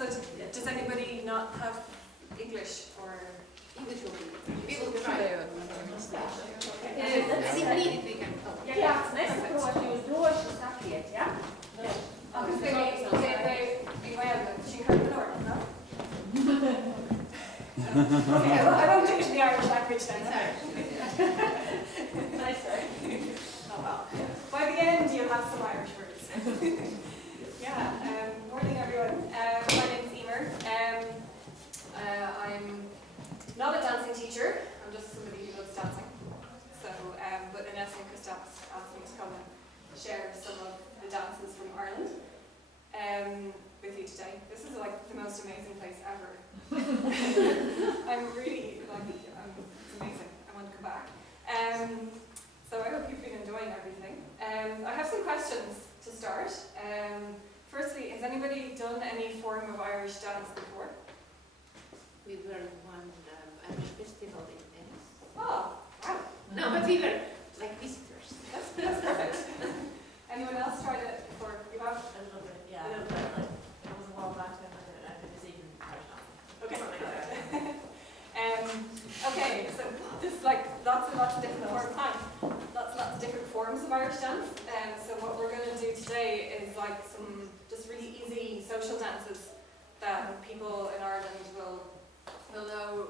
So does anybody not have English or English will be able to try. Jā, nesaprotu, jūs droši sakiet, ja? Kas tev bija vajag šī karta norma, no? Okay, well, I won't teach the Irish language then. Nice, right? Oh well. By the end, you'll have some Irish words. Yeah, morning everyone. My name's Eimear. I'm not a dancing teacher, I'm just somebody who loves dancing. So, but Ines and Christophe asked me to come and share some of the dances from Ireland with you today. This is like the most amazing place ever. I'm really, it's amazing. I want to come back. So I hope you've been enjoying everything. I have some questions to start. Firstly, has anybody done any form of Irish dance before? We were one Irish festival in Venice. Oh, wow. No, but we were like visitors. That's perfect. Anyone else tried it before? You have? A little bit, yeah. A little bit, like, it was a while back then, I did this even Irish dancing. Okay. Okay, so there's like lots and lots of different forms. Lots of different forms of Irish dance. So what we're going to do today is like some just really easy social dances that people in Ireland will know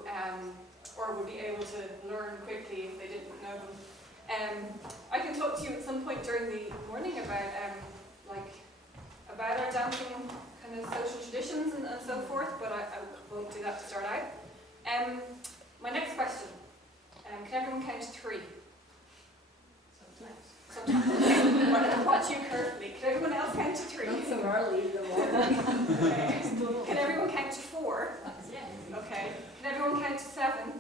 or will be able to learn quickly if they didn't know them. I can talk to you at some point during the morning about our dancing kind of social traditions and so forth, but I won't do that to start out. My next question, can everyone count to 3? Sometimes. Okay. Well, watch you carefully. Can everyone else count to 3? Not so early in the morning. Okay. Can everyone count to 4? Yes. Okay. Can everyone count to 7?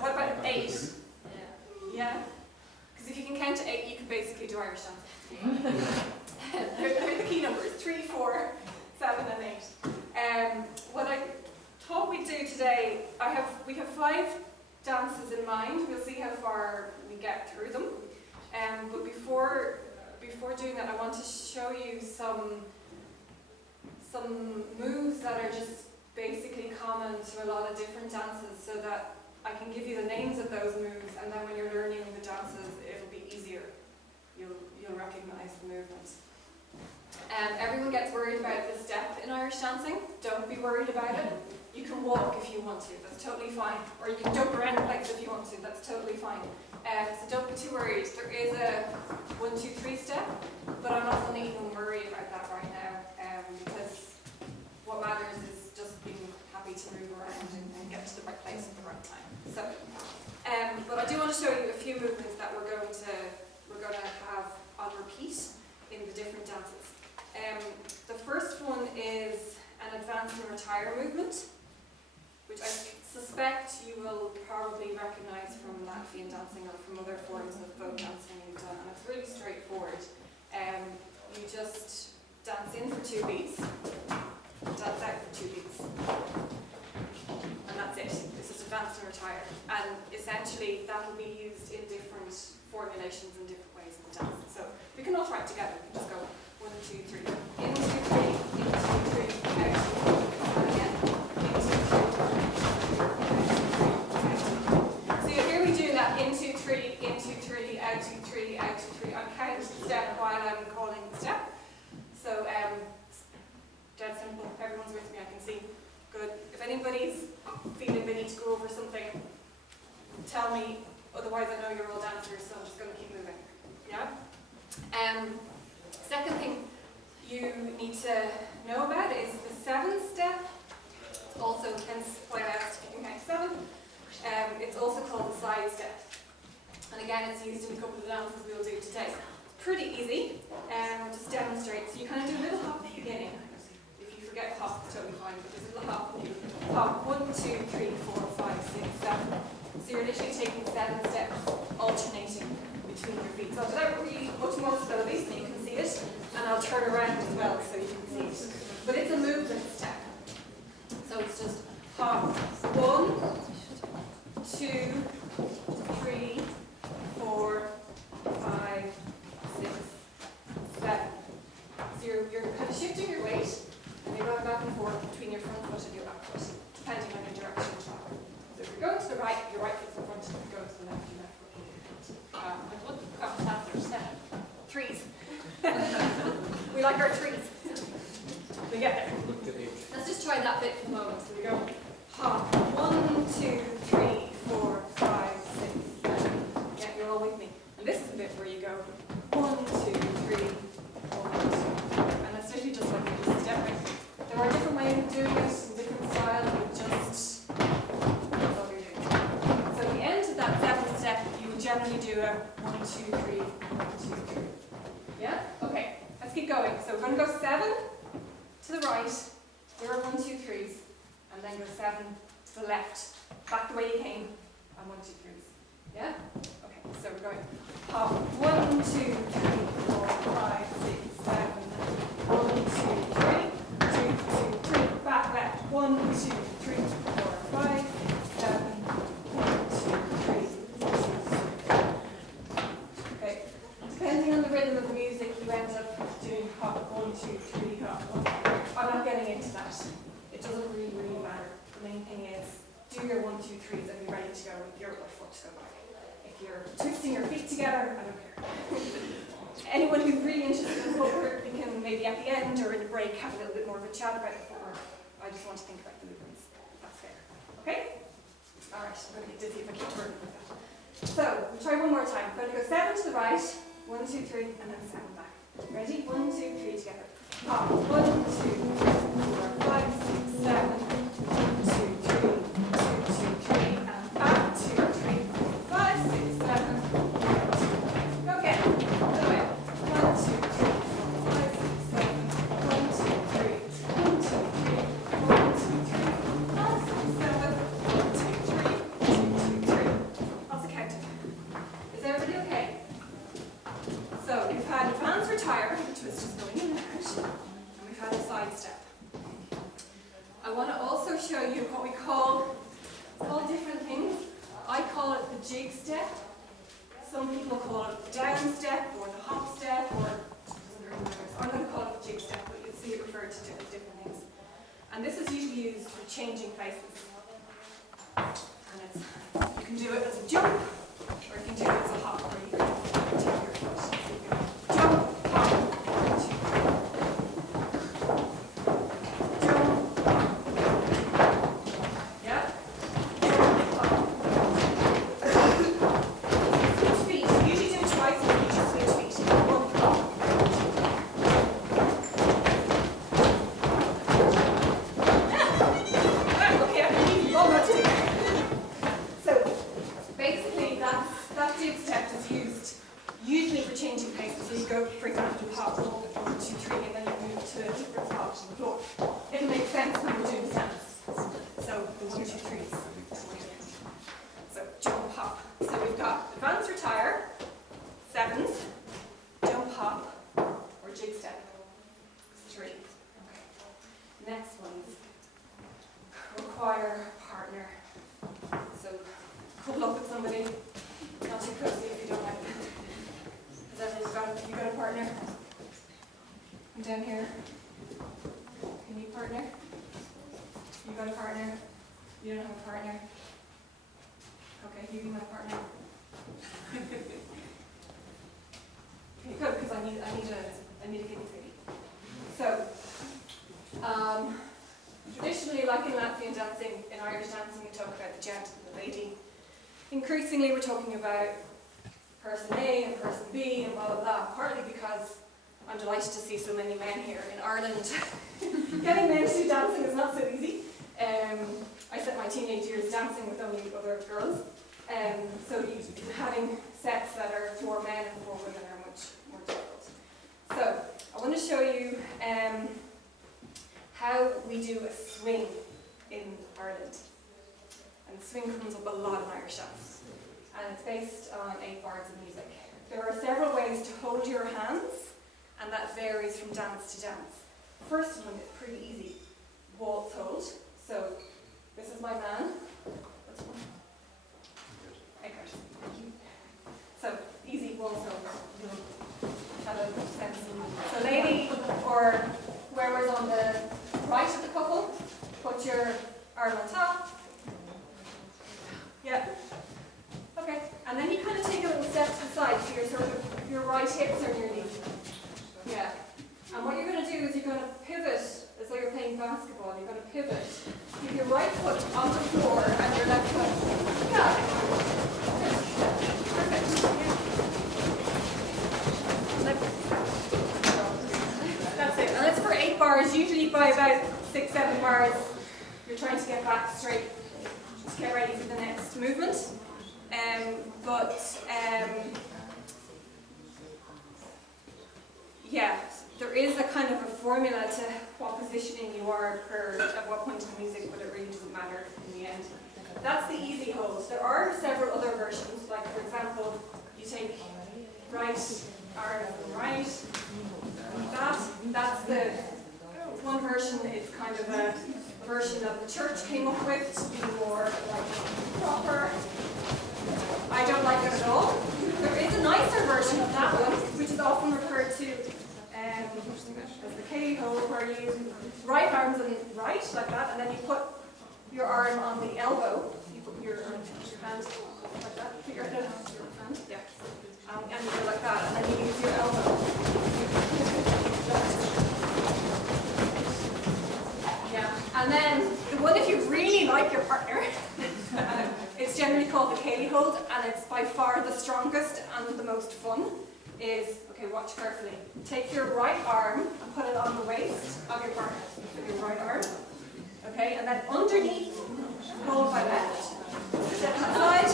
What about 8? Yeah? Because if you can count to 8, you can basically do Irish dancing. They're the key numbers, 3, 4, 7 and 8. What I thought we'd do today, we have 5 dances in mind. We'll see how far we get through them. But before doing that, I want to show you some moves that are just basically common to a lot of different dances, so that I can give you the names of those moves, and then when you're learning the dances, it'll be easier. You'll recognize the movements. Everyone gets worried about the step in Irish dancing. Don't be worried about it. You can walk if you want to, that's totally fine. Or you can jump around the place if you want to, that's totally fine. So don't be too worried. There is a 1, 2, 3 step, but I'm not going to even worry about that right now, because what matters is just being happy to move around and get to the right place at the right time. So, but I do want to show you a few movements that we're going to have on repeat in the different dances. The first one is an advance and retire movement, which I suspect you will probably recognize from Latvian dancing or from other forms of folk dancing you've done, and it's really straightforward. You just dance in for 2 beats, dance out for 2 beats, and that's it. This is advance and retire, and essentially that will be used in different formulations and different ways in the dance. So we can all try it together. We can just go 1, 2, 3, in 2, 3, in 2, 3, out, and again, in 2, 3, out. So you'll hear me doing that, in 2, 3, in 2, 3, out 2, 3, out 2, 3. I'm counting the step while I'm calling the step. So, dead simple, everyone's with me, I can see. Good. If anybody's feeling they need to go over something, tell me, otherwise I know you're all dancers, so I'm just going to keep moving. Yeah? Second thing you need to know about is the 7 step. Also, hence why I asked if you can count 7. It's also called the side step. And again, it's used in a couple of the dances we'll do today. It's pretty easy. Just demonstrate. So you kind of do a little hop at the beginning. If you forget hop, it's totally fine, but there's a little hop and you hop 1, 2, 3, 4, 5, 6, 7. So you're literally taking 7 steps, alternating between your feet. So I'll do that really much more slowly so you can see it, and I'll turn around as well so you can see it. But it's a movement step. So it's just hop 1, 2, 3, 4, 5, 6, 7. Threes. We like our threes. We get there. Let's just try that bit for the moment. So we go hop. 1, 2, 3, 4, 5, 6, 7. Yeah, you're all with me. And this is the bit where you go 1, 2, 3, 1, 2. And that's literally just like you're just stepping. There are different ways of doing it, different styles, but just that's all you're doing. So at the end of that 7th step, you would generally do a 1, 2, 3, 1, 2, 3. Yeah? Okay, let's keep going. So we're going to go 7 to the right. There are 1, 2, 3s. And then go 7 to the left. Back the way you came. And 1, 2, 3s. Yeah? Okay, so we're going hop. 1, 2, 3, 4, 5, 6, 7. 1, 2, 3. 2, 2, 3. Back left. 1, 2, 3, 4, 5, 6, 7. 1, 2, 3. 2, 2. Okay. Depending on the rhythm of the music, you end up doing hop 1, 2, 3, hop 1. I'm not getting into that. It doesn't really matter. The main thing is do your 1, 2, 3s and be ready to go with your left foot to go back. If you're twisting your feet together, I don't care. Anyone who's really interested in footwork, we can maybe at the end or in the break have a little bit more of a chat about the footwork. I just want to think about the movements. That's fair. Okay? Alright, I'm going to get dizzy if I keep turning like that. So, we'll try one more time. I'm going to go 7 to the right, 1, 2, 3, and then 7 back. Ready? 1, 2, 3 together. Hop. 1, 2, 3, 4, 5, 6, 7. 1, 2, 3, 2, 2, 3, and back. 2, 3, 4, 5, 6, 7. 1, 2. Go again. Other way. 1, 2, 3, 4, 5, 6, 7. 1, 2, 3. 1, 2, 3. 1, 2, 3, 5, 6, 7. 1, 2, 3. 2, 2, 3. Lots of counting. Is everybody okay? So we've had advance retire, which was just going in and out, and we've had a side step. I want to also show you what we call different things. I call it the jig step. Some people call it the down step or the hop step, or I'm going to call it the jig step, but you'll see it referred to different things. And this is usually used for changing places. And you can do it as a jump, or you can do it as a hop, where you can take your foot. Jump, hop, 1, 2, 3. Jump, hop. Yeah? Jump, hop. Switch feet. Usually do it twice, and you just switch feet. 1, hop. Okay, I can leave you one more too. So, basically, that jig step is used usually for changing paces. So you go, for example, you hop 1, 2, 3, and then you move to a different spot on the floor. It'll make sense when we're doing the dance. So the 1, 2, 3s. So jump, hop. So we've got advance retire, 7s, jump, hop, or jig step. 3. Okay. Next ones require partner. So couple up with somebody, not too closely if you don't like it. You got a partner? I'm down here. Can you partner? You got a partner? You don't have a partner? Okay, you be my partner. Okay, good, because I need a guinea pig. So, traditionally, like in Latvian dancing, in Irish dancing, we talk about the gent and the lady. Increasingly, we're talking about person A and person B and blah, blah, blah, partly because I'm delighted to see so many men here in Ireland. Getting men to do dancing is not so easy. I spent my teenage years dancing with only other girls. So having sets that are for men and for women are much more difficult. So I want to show you how we do a swing in Ireland. And the swing comes up a lot in Irish dance. And it's based on 8 bars of music. There are several ways to hold your hands, and that varies from dance to dance. First one is pretty easy. Waltz hold. So this is my man. That's one. Eimear. Thank you. So easy waltz hold. You'll have a sense. So lady, or whoever's on the right of the couple, put your arm on top. Yeah. Okay. And then you kind of take a little step to the side, so you're sort of your right hips are near knee. Yeah. And what you're going to do is you're going to pivot as though you're playing basketball. You're going to pivot. Keep your right foot on the floor and your left foot. Yeah. Perfect. Yeah. That's it. And it's for 8 bars. Usually by about 6, 7 bars, you're trying to get back straight. Just get ready for the next movement. Yeah, there is a kind of a formula to what positioning you are at what point in the music, but it really doesn't matter in the end. That's the easy hold. There are several other versions, like for example, you take right arm and right, that's the one version. It's kind of a version that the church came up with to be more like proper. I don't like it at all. There is a nicer version of that one, which is often referred to as the K hold, where you right arms and right like that, and then you put your arm on the elbow. You put your hand like that. Put your head on your hand, yeah, and you go like that, and then you use your elbow. Yeah, and then the one if you really like your partner. It's generally called the K hold, and it's by far the strongest and the most fun. Okay, watch carefully. Take your right arm and put it on the waist of your partner. With your right arm. Okay, and then underneath, hold by left. Step to the side.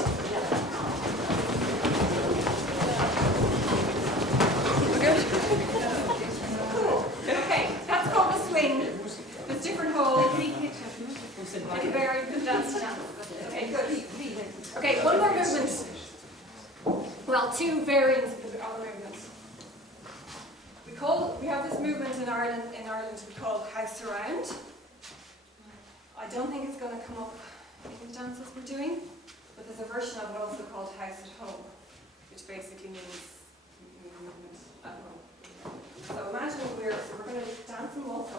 Good. Cool. Okay, that's called the swing. There's different holds. It can vary from dance to dance. Okay, good. Okay, one more movement. Well, 2 variants of the other movements. We have this movement in Ireland we call house around. I don't think it's going to come up in the dances we're doing, but there's a version of it also called house at home, which basically means movement at home. So imagine we're going to dance in waltz,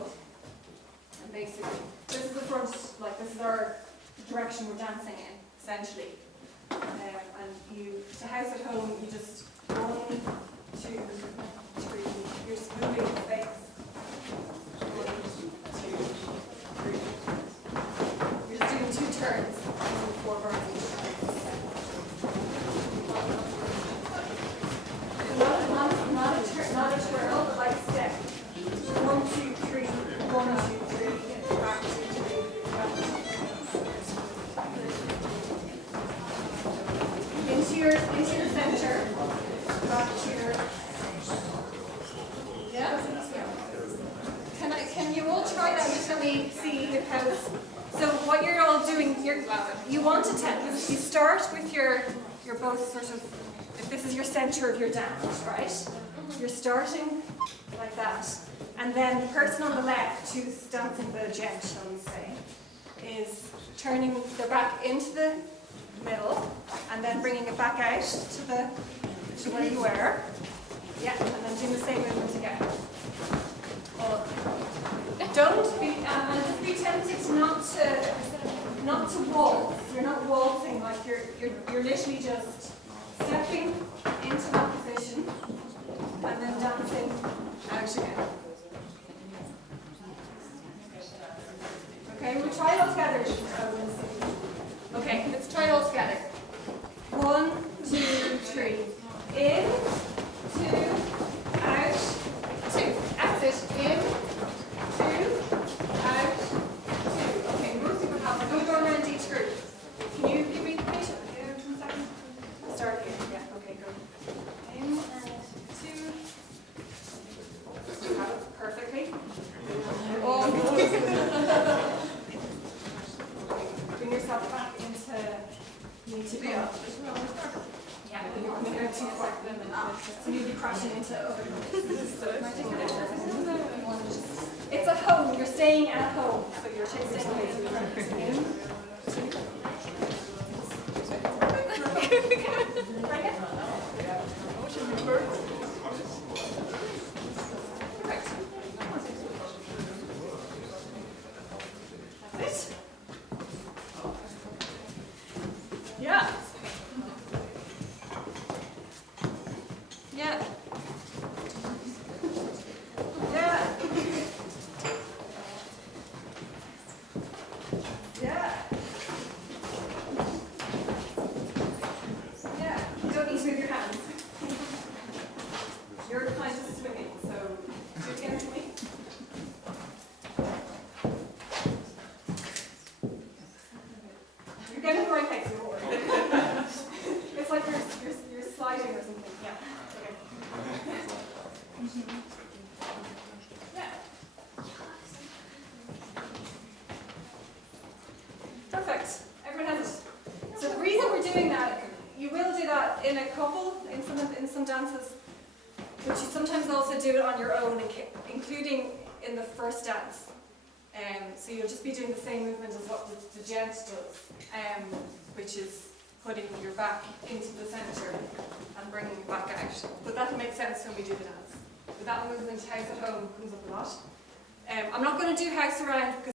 and basically this is the front, like this is our direction we're dancing in, essentially. And to house at home, you just 1, 2, 3. You're just moving the space. 1, 2, 3. You're just doing 2 turns, 4 bars each time. Not a twirl, but like step. 1, 2, 3. 1, 2, 3. Back 2, 3. Back 2. Into your center. Back to your. Yeah. Can you all try that? Just let me see the pose. So what you're all doing, you want to you start with your both sort of. If this is your center of your dance, right? You're starting like that, and then the person on the left who's dancing the gent, shall we say, is turning their back into the middle, and then bringing it back out to where you were. Yeah, and then doing the same movement again. Don't be, and just be tempted not to waltz. You're not waltzing, like you're literally just stepping into that position and then dancing out again. Okay, we'll try it all together. Okay, let's try it all together. 1, 2, 3. In, 2, out, 2. Exit. In, 2, out, 2. Okay, we'll see what happens. We'll go around each group. Can you give me the page? 1 second. I'll start again. Yeah, okay, go. In and 2. Have it perfectly. Oh. Bring yourself back into. You need to be up. Yeah, you're going to go too far. So you'll be crashing into other. It's at home. You're staying at home. So you're staying away. That's it. Yeah. Yeah. Perfect. Everyone has it. So the reason we're doing that, you will do that in a couple, in some dances, but you sometimes also do it on your own, including in the first dance. So you'll just be doing the same movement as what the gent does, which is putting your back into the centre and bringing it back out. But that'll make sense when we do the dance. But that movement, house at home, comes up a lot. I'm not going to do house around because